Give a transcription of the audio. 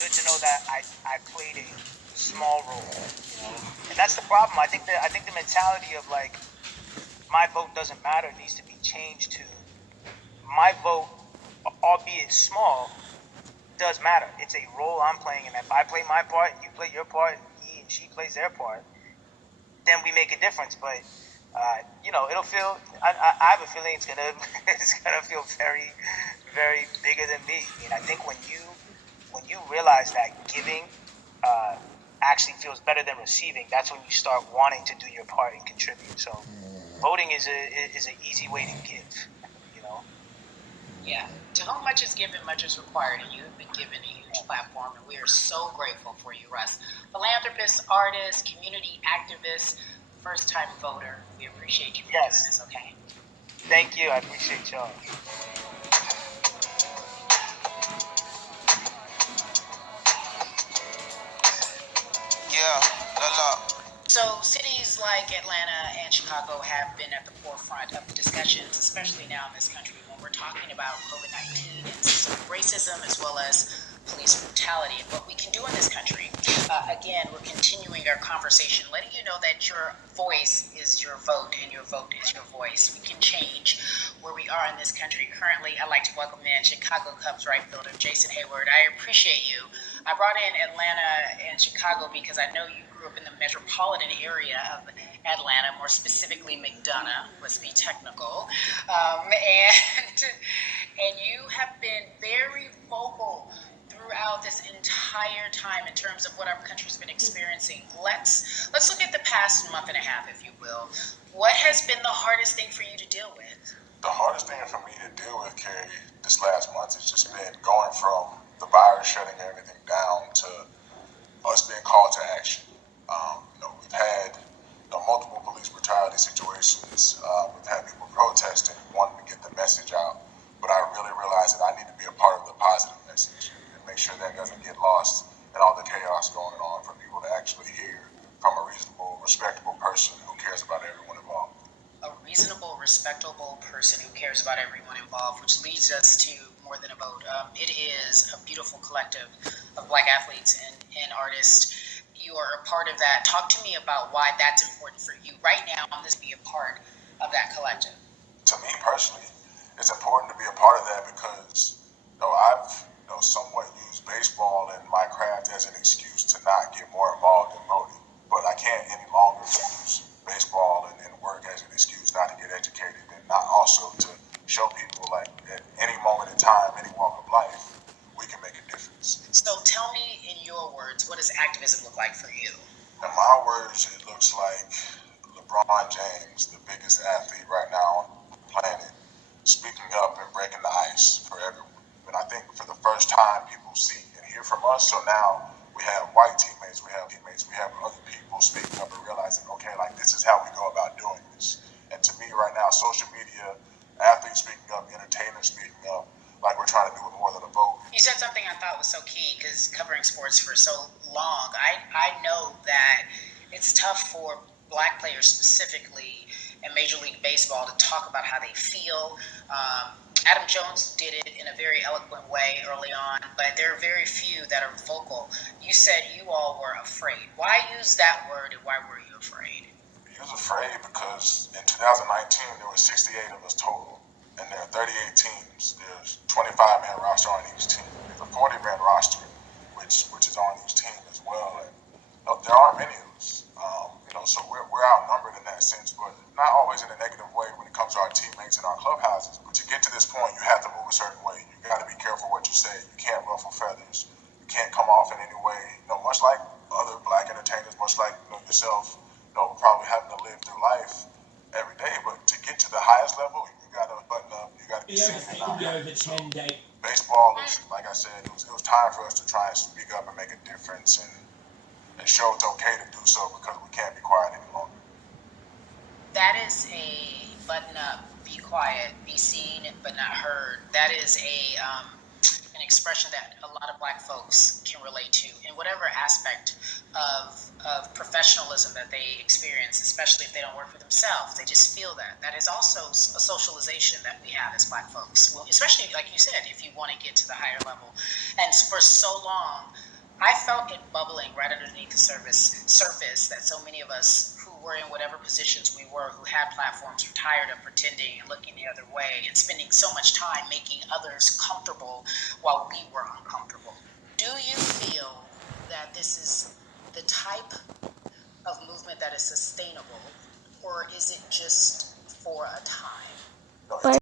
good to know that I played a small role, and that's the problem. I think the mentality of like my vote doesn't matter needs to be changed to my vote, albeit small, does matter. It's a role I'm playing, and if I play my part and you play your part, and he and she plays their part, then we make a difference. But it'll feel. I have a feeling it's gonna it's gonna feel very, very bigger than me. And I think when you realize that giving uh, actually feels better than receiving, that's when you start wanting to do your part and contribute. So voting is an easy way to give. You know. Yeah. To whom much is given, much is required, and you have been given a huge platform, and we are so grateful for you, Russ. Philanthropist, artist, community activist, first time voter. We appreciate you for doing Yes. this, okay? Thank you. I appreciate y'all. Yeah, la. So, cities like Atlanta and Chicago have been at the forefront of the discussions, especially now in this country when we're talking about COVID 19 and systemic racism as well as police brutality and what we can do in this country. Again, we're continuing our conversation, letting you know that your voice is your vote and your vote is your voice. We can change where we are in this country. Currently, I'd like to welcome in Chicago Cubs right fielder Jason Hayward. I appreciate you. I brought in Atlanta and Chicago because I know you grew up in the metropolitan area of Atlanta, more specifically McDonough. Let's be technical, and you have been very vocal throughout this entire time in terms of what our country's been experiencing. Let's look at the past month and a half, if you will. What has been the hardest thing for you to deal with? The hardest thing for me to deal with, Carrie, this last month has just been going from the virus shutting everything down to us being called to action. We've had multiple police brutality situations. We've had people protesting, wanting to get the message out. But I really realized that I need to be a part of the positive message and make sure that doesn't get lost in all the chaos going on for people to actually hear from a reasonable, respectable person who cares about everyone involved. A reasonable, respectable person who cares about everyone involved, which leads us to more than a vote. It is a beautiful collective of Black athletes and artists. You are a part of that. Talk to me about why that's important for you right now. This be a part of that collective. To me personally, it's important to be a part of that because I've somewhat used baseball and my craft as an excuse to not get more involved in voting. But I can't any longer use baseball and work as an excuse not to get educated and not also to show people like at any moment in time, any walk of life, we can make a difference. So tell me in your words, what does activism look like for you? In my words, it looks like LeBron James, the biggest athlete right now on the planet, speaking up and breaking the ice for everyone. And I think for the first time, people see and hear from us. So now we have white teammates, we have other people speaking up and realizing, okay, like this is how we go about doing this. And to me, right now, social media, athletes speaking up, entertainers speaking up, like we're trying to do it more than a vote. You said something I thought was so key because covering sports for so long, I know that it's tough for Black players specifically in Major League Baseball to talk about how they feel. Adam Jones did it in a very eloquent way early on, but there are very few that are vocal. You said you all were afraid. Why use that word and why were you afraid? He was afraid because in 2019 there were 68 of us total, and there are 38 teams. There's 25-man roster on each team. There's a 40-man roster, which is on each team as well. And there aren't many of us. So we're outnumbered in that sense, but not always in a negative way when it comes to our teammates in our clubhouses. But to get to this point, you have to move a certain way. You got to be careful what you say. You can't ruffle feathers. You can't come off in any way. Much like other Black entertainers, much like yourself, probably having to live through life every day. But to get to the highest level, you got to button up. You got to be seen and out. So baseball, like I said, it was time for us to try and speak up and make a difference and show it's okay to do so because we can't be quiet any longer. That is a button up, be quiet, be seen but not heard. That is an expression that a lot of Black folks can relate to in whatever aspect of professionalism that they experience, especially if they don't work for themselves. They just feel that. That is also a socialization that we have as Black folks. Well, especially like you said, if you want to get to the higher level. And for so long, I felt it bubbling right underneath the surface that so many of us who were in whatever positions we were, who had platforms, were tired of pretending and looking the other way and spending so much time making others comfortable while we were uncomfortable. Do you feel that this is the type of movement that is sustainable, or is it just for a time? No, But